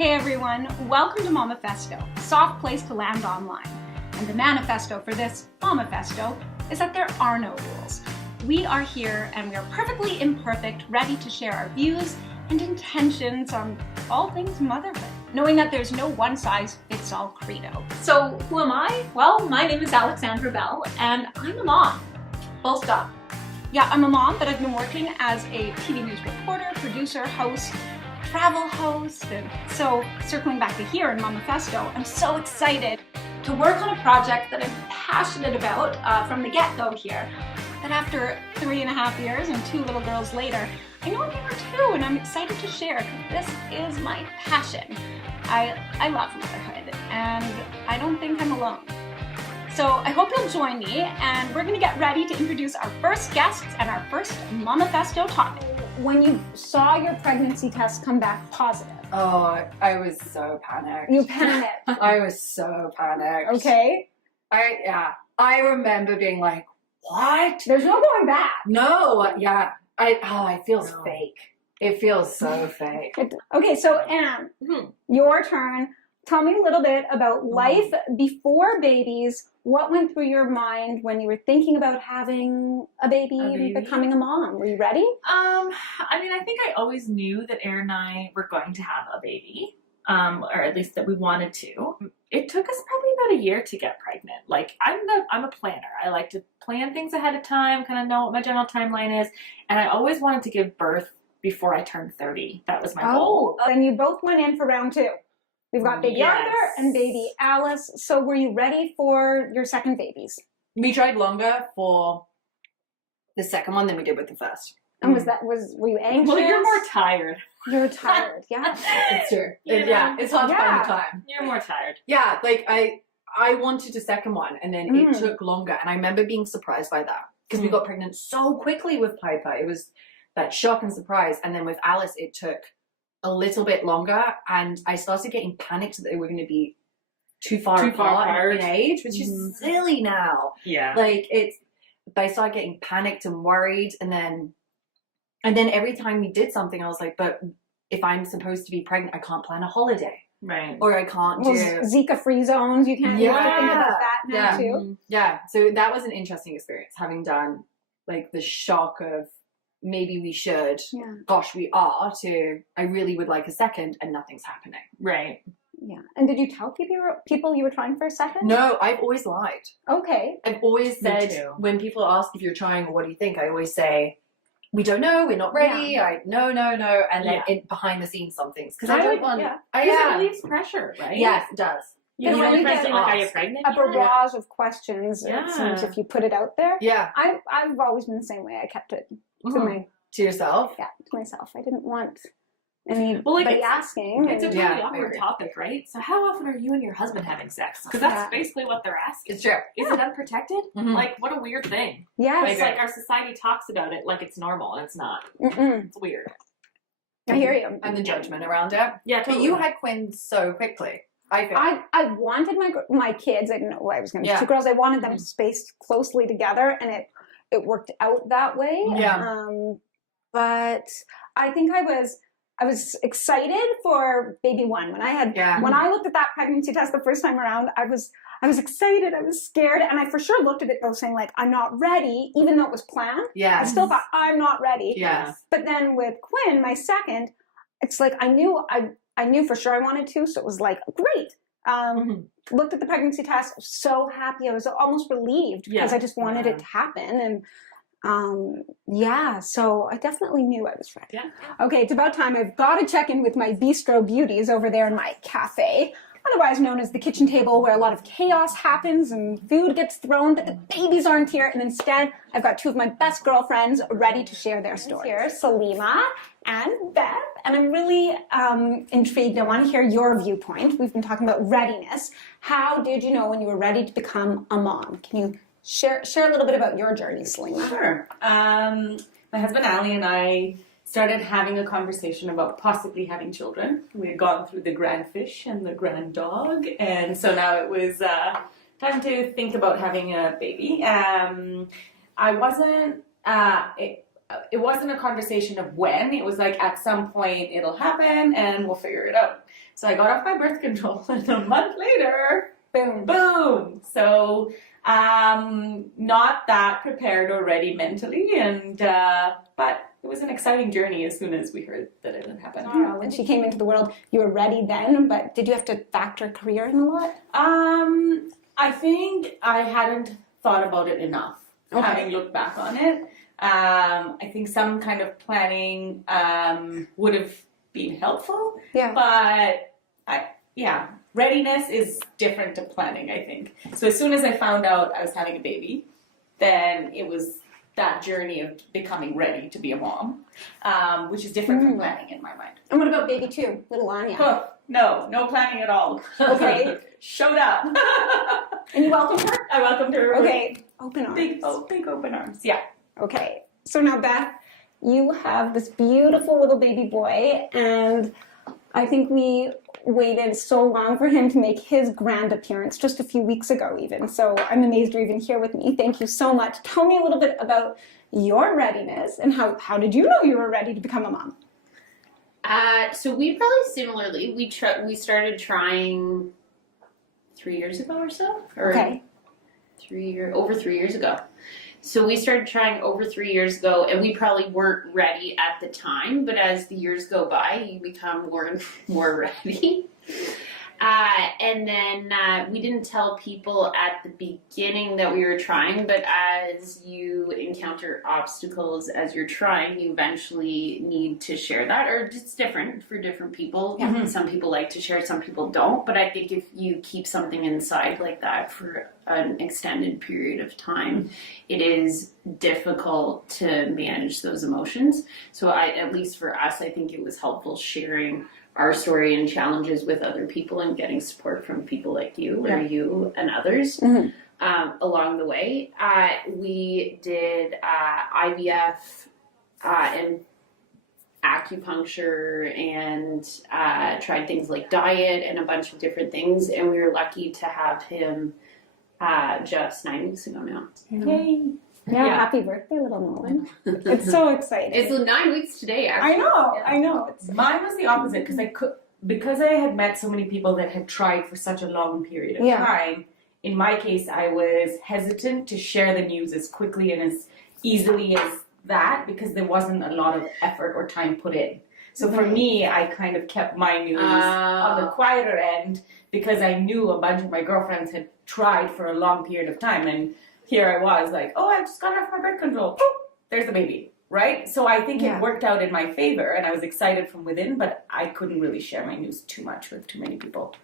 Hey everyone, welcome to Momifesto, a soft place to land online. And the manifesto for this Momifesto is that there are no rules. We are here and we are perfectly imperfect, ready to share our views and intentions on all things motherhood, knowing that there's no one-size-fits-all credo. So who am I? Well, my name is Alexandra Bell and I'm a mom. Full stop. Yeah, I'm a mom, but I've been working as a TV news reporter, producer, host, travel host, and so circling back to here in Momifesto, I'm so excited to work on a project that I'm passionate about from the get-go here, that after 3.5 years and 2 little girls later, I know they were 2 and I'm excited to share. This is my passion. I love motherhood and I don't think I'm alone. So I hope you'll join me and we're gonna get ready to introduce our first guests and our first Momifesto topic. When you saw your pregnancy test come back positive. Oh, I was so panicked. You panicked. I was so panicked. Okay. I remember being like, what? There's no going back. No, yeah. It feels fake. It feels so fake. Okay, so Anne, your turn. Tell me a little bit about life before babies. What went through your mind when you were thinking about having a baby and becoming a mom? Were you ready? I think I always knew that Aaron and I were going to have a baby, or at least that we wanted to. It took us probably about a year to get pregnant. Like, I'm a planner. I like to plan things ahead of time, kind of know what my general timeline is, and I always wanted to give birth before I turned 30. That was my goal. And you both went in for round 2. We've got baby Arthur and baby Alice. So were you ready for your second babies? We tried longer for the second one than we did with the first. And were you anxious? Well, you're more tired. You're tired, yeah. It's true. Yeah. It's hard to find the time. You're more tired. Yeah, like I wanted a second one and then it took longer. And I remember being surprised by that because we got pregnant so quickly with Piper. It was that shock and surprise. And then with Alice, it took a little bit longer and I started getting panicked that they were going to be too far apart in age, which is silly now. Yeah. Like I started getting panicked and worried and then every time we did something I was like, but if I'm supposed to be pregnant, I can't plan a holiday. Right. Or I can't do Zika free zones. You can't you have to think about that now too. Yeah. So that was an interesting experience, having done like the shock of maybe we should, gosh, we are, to I really would like a second and nothing's happening. Right. Yeah. And did you tell people you were trying for a second? No, I've always lied. Okay. I've always said, when people ask if you're trying or what do you think, I always say, we don't know, we're not ready, no. And then behind the scenes some things. Because I don't want... It relieves pressure, right? Yes, it does. You know, when you get are you pregnant? A barrage of questions, it seems, if you put it out there. Yeah. I've always been the same way. I kept it to yourself? Yeah, to myself. I didn't want anybody asking. It's a totally awkward topic, right? So how often are you and your husband having sex? Because that's basically what they're asking. It's true. Is it unprotected? Like, what a weird thing. Yeah. It's like our society talks about it like it's normal, and it's not. It's weird. I hear you. And the judgment around it. Yeah, totally. But you had twins so quickly. I wanted my kids. I didn't know I was going to have 2 girls. I wanted them spaced closely together, and it worked out that way. Yeah. But I think I was excited for baby 1 when I looked at that pregnancy test the first time around. I was excited. I was scared, and I for sure looked at it though, saying like, I'm not ready, even though it was planned. Yeah. I still thought I'm not ready. Yes. But then with Quinn, my second, it's like I knew for sure I wanted to, so it was like great. Looked at the pregnancy test, so happy. I was almost relieved because I just wanted it to happen. And so I definitely knew I was ready. Yeah. Okay, it's about time. I've got to check in with my bistro beauties over there in my cafe, otherwise known as the kitchen table, where a lot of chaos happens and food gets thrown, but the babies aren't here. And instead, I've got 2 of my best girlfriends ready to share their stories. Here's Salima and Beth, and I'm really intrigued. I want to hear your viewpoint. We've been talking about readiness. How did you know when you were ready to become a mom? Can you share a little bit about your journey, Salima? Sure. My husband Ali and I started having a conversation about possibly having children. We had gone through the grand fish and the grand dog, and so now it was time to think about having a baby. I wasn't it wasn't a conversation of when. It was like at some point it'll happen and we'll figure it out. So I got off my birth control, and a month later, boom. So not that prepared already mentally, and but it was an exciting journey as soon as we heard that it had happened. When she came into the world, you were ready then, but did you have to factor career in a lot? I think I hadn't thought about it enough, having looked back on it. I think some kind of planning would have been helpful, but readiness is different to planning, I think. So as soon as I found out I was having a baby, then it was that journey of becoming ready to be a mom, which is different from planning in my mind. And what about baby two, little Anya? Oh, no planning at all. Okay. Showed up. And you welcomed her? I welcomed her. Okay. Open arms. Big open arms. Yeah. Okay. So now, Beth, you have this beautiful little baby boy, and I think we waited so long for him to make his grand appearance just a few weeks ago even. So I'm amazed you're even here with me. Thank you so much. Tell me a little bit about your readiness and how did you know you were ready to become a mom? So we probably similarly, we started trying 3 years ago or so. Or Okay. over 3 years ago. So we started trying over 3 years ago, and we probably weren't ready at the time, but as the years go by, you become more and more ready. And then we didn't tell people at the beginning that we were trying, but as you encounter obstacles as you're trying, you eventually need to share that, or it's different for different people. Yeah. Some people like to share, some people don't, but I think if you keep something inside like that for an extended period of time, it is difficult to manage those emotions. So at least for us, I think it was helpful sharing our story and challenges with other people and getting support from people like you or you and others along the way. We did IVF and acupuncture and tried things like diet and a bunch of different things, and we were lucky to have him just 9 weeks ago now. Yay. Yeah, happy birthday, little Nolan. It's so exciting. It's 9 weeks today, actually. I know. Mine was the opposite because I had met so many people that had tried for such a long period of time. In my case, I was hesitant to share the news as quickly and as easily as that because there wasn't a lot of effort or time put in. So for me, I kind of kept my news on the quieter end because I knew a bunch of my girlfriends had tried for a long period of time, and here I was like, oh, I just got off my birth control. Boop, there's a baby, right? So I think it worked out in my favor, and I was excited from within, but I couldn't really share my news too much with too many people.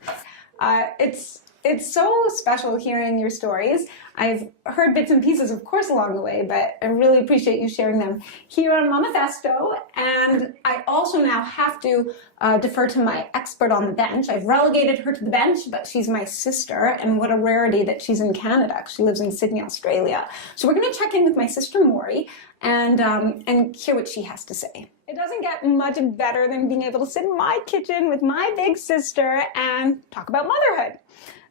It's so special hearing your stories. I've heard bits and pieces, of course, along the way, but I really appreciate you sharing them here on Momifesto. And I also now have to defer to my expert on the bench. I've relegated her to the bench, but she's my sister, and what a rarity that she's in Canada. She lives in Sydney, Australia. So we're going to check in with my sister Maury and hear what she has to say. It doesn't get much better than being able to sit in my kitchen with my big sister and talk about motherhood.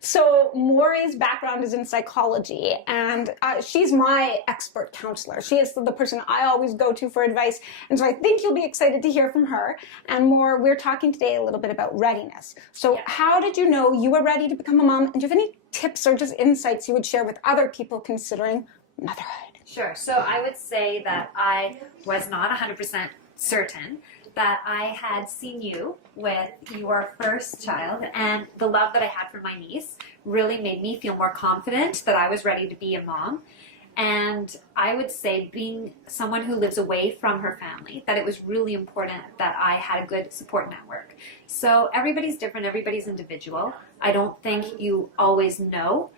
So Maury's background is in psychology, and she's my expert counselor. She is the person I always go to for advice, and so I think you'll be excited to hear from her. And more, we're talking today a little bit about readiness. So how did you know you were ready to become a mom, and do you have any tips or just insights you would share with other people considering motherhood? Sure. So I would say that I was not 100% certain that I had seen you with your first child, and the love that I had for my niece really made me feel more confident that I was ready to be a mom. And I would say, being someone who lives away from her family, that it was really important that I had a good support network. So everybody's different, everybody's individual. I don't think you always know,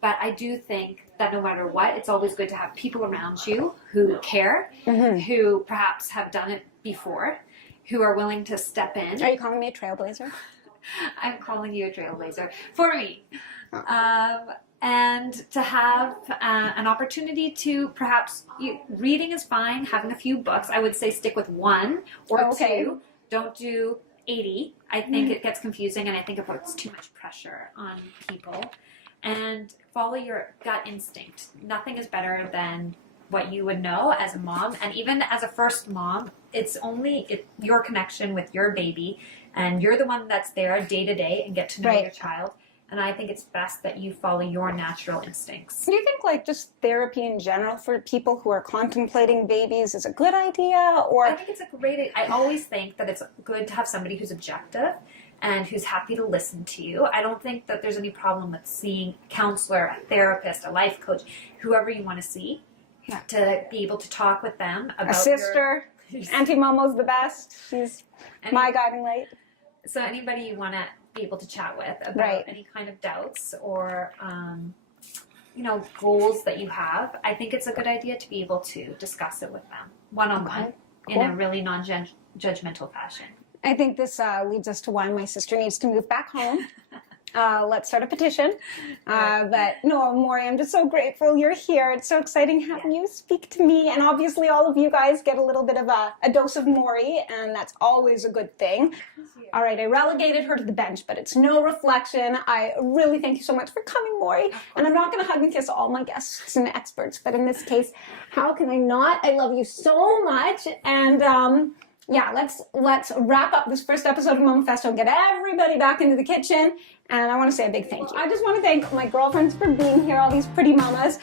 but I do think that no matter what, it's always good to have people around you who care, who perhaps have done it before, who are willing to step in. Are you calling me a trailblazer? I'm calling you a trailblazer for me. And to have an opportunity to perhaps, reading is fine, having a few books. I would say stick with one or two. Don't do 80. I think it gets confusing, and I think it puts too much pressure on people. And follow your gut instinct. Nothing is better than what you would know as a mom, and even as a first mom, it's only your connection with your baby, and you're the one that's there day to day and get to know your child. And I think it's best that you follow your natural instincts. Do you think like just therapy in general for people who are contemplating babies is a good idea? Or I think it's a great, I always think that it's good to have somebody who's objective and who's happy to listen to you. I don't think that there's any problem with seeing a counselor, a therapist, a life coach, whoever you want to see, to be able to talk with them about a sister. Auntie Momo's the best. She's my guiding light. So anybody you want to be able to chat with about any kind of doubts or goals that you have, I think it's a good idea to be able to discuss it with them one-on-one in a really non-judgmental fashion. I think this leads us to why my sister needs to move back home. Let's start a petition. But no, Maury, I'm just so grateful you're here. It's so exciting having you speak to me. And obviously all of you guys get a little bit of a dose of Maury, and that's always a good thing. All right, I relegated her to the bench, but it's no reflection. I really thank you so much for coming, Maury. And I'm not going to hug and kiss all my guests and experts, but in this case, how can I not? I love you so much. And let's wrap up this first episode of Momifesto and get everybody back into the kitchen. And I want to say a big thank you. I just want to thank my girlfriends for being here, all these pretty mamas.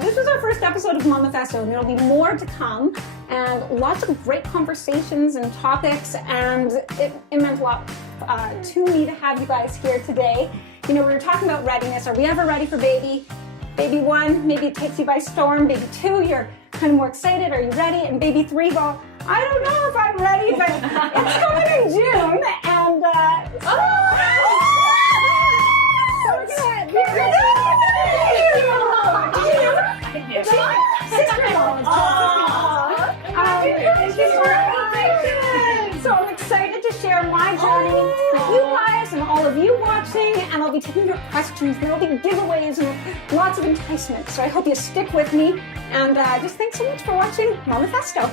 This was our first episode of Momifesto, and there'll be more to come. And lots of great conversations and topics, and it meant a lot to me to have you guys here today. You know, we were talking about readiness. Are we ever ready for baby? Baby 1, maybe it takes you by storm. Baby 2, you're kind of more excited. Are you ready? And baby 3, well, I don't know if I'm ready, but it's coming in June. And so I'm excited to share my journey with you guys and all of you watching, and I'll be taking your questions, and there'll be giveaways and lots of enticement. So I hope you stick with me, and just thanks so much for watching Momifesto.